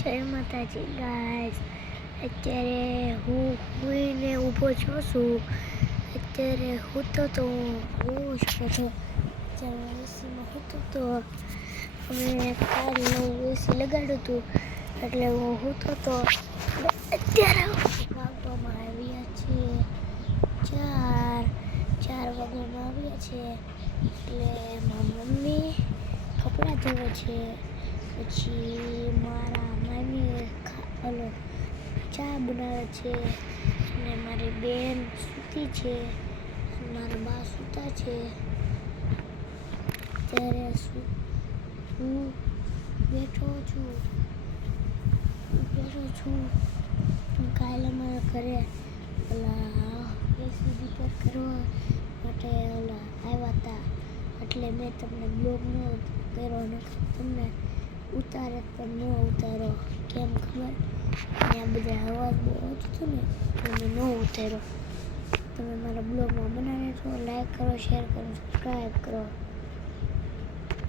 જય માતાજી ગાઈસ. અત્યારે હુઈને ઊભો છું. અત્યારે હું તો હું અત્યારે એસીમાં તો અમે કાલ નવું એસી લગાડ્યું હતું એટલે હું તો અત્યારે વાગવામાં આવ્યા છીએ 4 વાગવામાં આવ્યા છે. એટલે મારી મમ્મી કપડાં ધોવે છે, પછી મારા મામી ચા બનાવે છે અને મારી બેન સૂતી છે, મારા બા સૂતા છે. ત્યારે હું બેઠો છું. કાલે મારા ઘરે એસી રિપેર કરવા માટે આવ્યા હતા, એટલે મેં તમને બ્લોગ ન કર્યો ને તમને ઉતારે પણ ન ઉતારો. કેમ ખબર? ત્યાં બધા અવાજ બહુ હતો ને તો મેં ન ઉતાર્યો. તમે મારા બ્લોગમાં બનાવી છો. લાઈક કરો, શેર કરો, સબસ્ક્રાઈબ કરો.